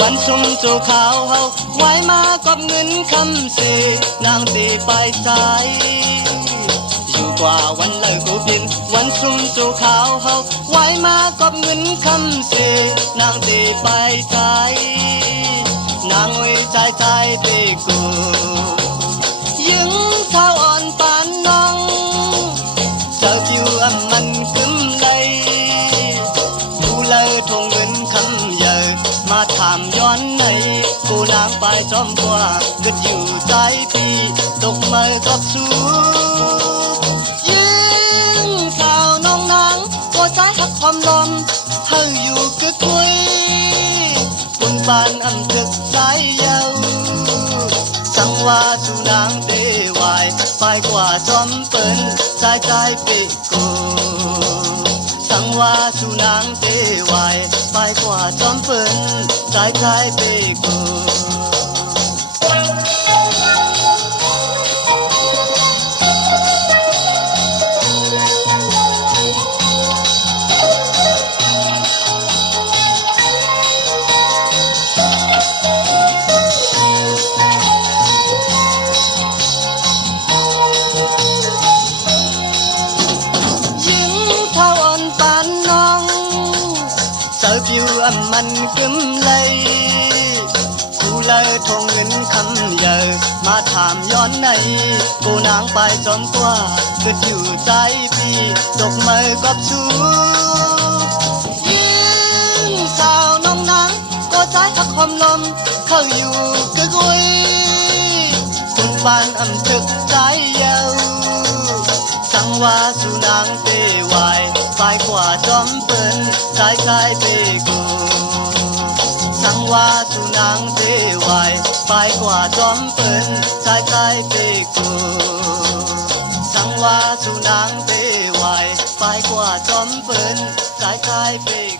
วันซุ่มโจขาวเฮาไว้มากับเงินคำเสนางตีไปใจอยู่กว่าวันเลิกกูบินวันซุ่มโจขาวเฮาไว้มากับเงินคำเสนางตีไปใจนางไว้ใจเปกูยิงเท้าอ่อนปานน้องเจอผิวมันกึมเลยกูเลยทงเงินคำเยอะมาถามย้อนในกูนางไปจอมกว่าเกิดอยู่ใจพี่ตกมือกับสูยิงข่าวน้องนางก็ใจหักความลมเธออยู่กึกกุยปุ่นปานอำถึกใจเยาสังว่าสุนางเตวายไปกว่าจอมเปิ้นใจเปกูสังว่าสุนางเตวายไปกว่าจอมเปิ้นใจเปกูผิวมันกึมเลยกูเลยทงเงินคำเยอะมาถามย้อนในกูนางไปจอมกว่าเกิดอยู่ใจพี่ตกมือกับชูยิงสาวน้องนางก็ใจหักความลมเข้าอยู่กึกกุยคุณปานอำถึกใจเยาสังว่าสุนางเตวายไปกว่าจอมเปิ้นใจเปกูสังว่าสุนางเตวายไปกว่าจอมเปิ้นใจเปกูสังว่าสุนางเตวายไปกว่าจอมเปิ้นใจเปกู